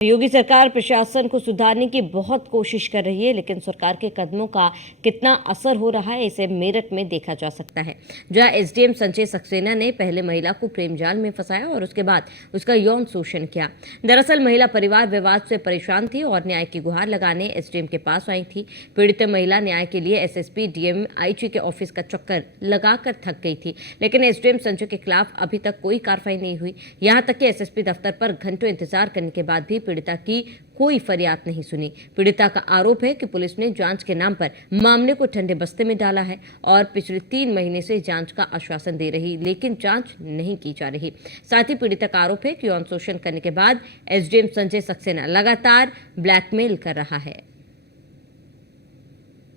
योगी सरकार प्रशासन को सुधारने की बहुत कोशिश कर रही है, लेकिन सरकार के कदमों का कितना असर हो रहा है इसे मेरठ में देखा जा सकता है, जहां एसडीएम संजय सक्सेना ने पहले महिला को प्रेम जाल में फंसाया और उसके बाद उसका यौन शोषण किया। दरअसल महिला परिवार विवाद से परेशान थी और न्याय की गुहार लगाने एसडीएम के पास आई थी। पीड़ित महिला न्याय के लिए एसएसपी, डीएम, आईजी के ऑफिस का चक्कर लगाकर थक गई थी, लेकिन एसडीएम संजय के खिलाफ अभी तक कोई कार्रवाई नहीं हुई। यहां तक कि एसएसपी दफ्तर पर घंटों इंतजार करने के बाद भी पीड़िता की कोई फरियाद नहीं सुनी। पीड़िता का आरोप है कि पुलिस ने जांच के नाम पर मामले को ठंडे बस्ते में डाला है और पिछले 3 महीने से जांच का आश्वासन दे रही, लेकिन जांच नहीं की जा रही। साथ ही पीड़िता का आरोप है कि यौन शोषण करने के बाद एसडीएम संजय सक्सेना लगातार ब्लैकमेल कर रहा है।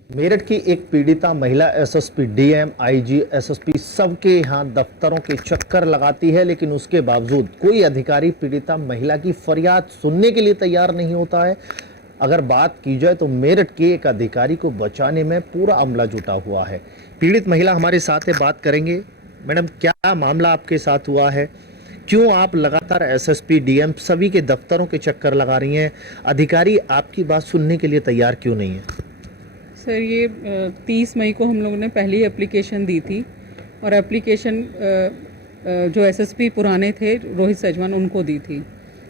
मेरठ की एक पीड़िता महिला एसएसपी, डीएम, आईजी, एसएसपी सबके यहाँ दफ्तरों के चक्कर लगाती है, लेकिन उसके बावजूद कोई अधिकारी पीड़िता महिला की फरियाद सुनने के लिए तैयार नहीं होता है। अगर बात की जाए तो मेरठ के एक अधिकारी को बचाने में पूरा अमला जुटा हुआ है। पीड़ित महिला हमारे साथ है, बात करेंगे। मैडम, क्या मामला आपके साथ हुआ है? क्यों आप लगातार एसएसपी, डीएम सभी के दफ्तरों के चक्कर लगा रही हैं? अधिकारी आपकी बात सुनने के लिए तैयार क्यों नहीं है? सर, ये 30 मई को हम लोगों ने पहली एप्लीकेशन दी थी और एप्लीकेशन जो एसएसपी पुराने थे रोहित सजवान उनको दी थी।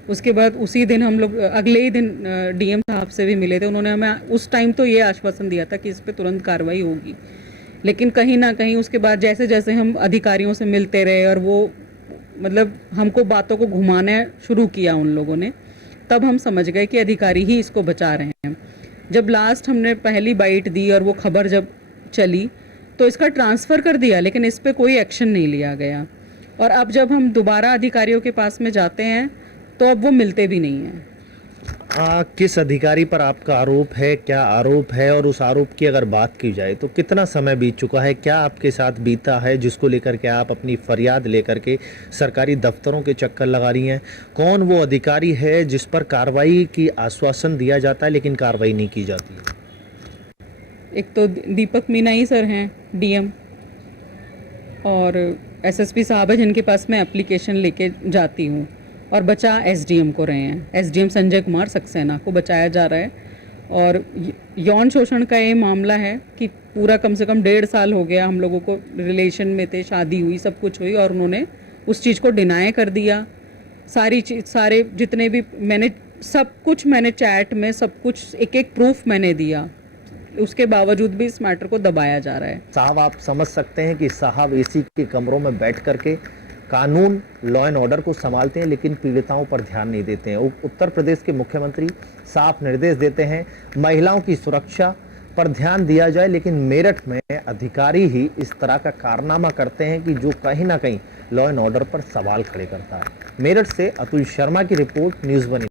उसके बाद उसी दिन हम लोग अगले ही दिन डीएम साहब से भी मिले थे। उन्होंने हमें उस टाइम तो ये आश्वासन दिया था कि इस पर तुरंत कार्रवाई होगी, लेकिन कहीं ना कहीं उसके बाद जैसे जैसे हम अधिकारियों से मिलते रहे और वो मतलब हमको बातों को घुमाना शुरू किया उन लोगों ने, तब हम समझ गए कि अधिकारी ही इसको बचा रहे हैं। जब लास्ट हमने पहली बाइट दी और वो खबर जब चली तो इसका ट्रांसफ़र कर दिया, लेकिन इस पे कोई एक्शन नहीं लिया गया। और अब जब हम दोबारा अधिकारियों के पास में जाते हैं तो अब वो मिलते भी नहीं हैं। किस अधिकारी पर आपका आरोप है, क्या आरोप है, और उस आरोप की अगर बात की जाए तो कितना समय बीत चुका है, क्या आपके साथ बीता है जिसको लेकर के आप अपनी फरियाद लेकर के सरकारी दफ्तरों के चक्कर लगा रही हैं? कौन वो अधिकारी है जिस पर कार्रवाई की आश्वासन दिया जाता है लेकिन कार्रवाई नहीं की जाती? एक तो दीपक मीना ही सर हैं डीएम, और एसएसपी साहब है जिनके पास मैं एप्लीकेशन लेके जाती हूँ, और बचा एसडीएम को रहे हैं। एसडीएम संजय कुमार सक्सेना को बचाया जा रहा है। और यौन शोषण का ये मामला है कि पूरा कम से कम 1.5 साल हो गया हम लोगों को रिलेशन में थे, शादी हुई, सब कुछ हुई, और उन्होंने उस चीज़ को डिनाई कर दिया। सारे जितने भी मैंने सब कुछ मैंने चैट में सब कुछ एक प्रूफ मैंने दिया, उसके बावजूद भी इस मैटर को दबाया जा रहा है। साहब, आप समझ सकते हैं कि साहब एसी के कमरों में बैठ करके कानून, लॉ एंड ऑर्डर को संभालते हैं, लेकिन पीड़िताओं पर ध्यान नहीं देते हैं। उत्तर प्रदेश के मुख्यमंत्री साफ निर्देश देते हैं महिलाओं की सुरक्षा पर ध्यान दिया जाए, लेकिन मेरठ में अधिकारी ही इस तरह का कारनामा करते हैं कि जो कहीं ना कहीं लॉ एंड ऑर्डर पर सवाल खड़े करता है। मेरठ से अतुल शर्मा की रिपोर्ट, न्यूज़ 1।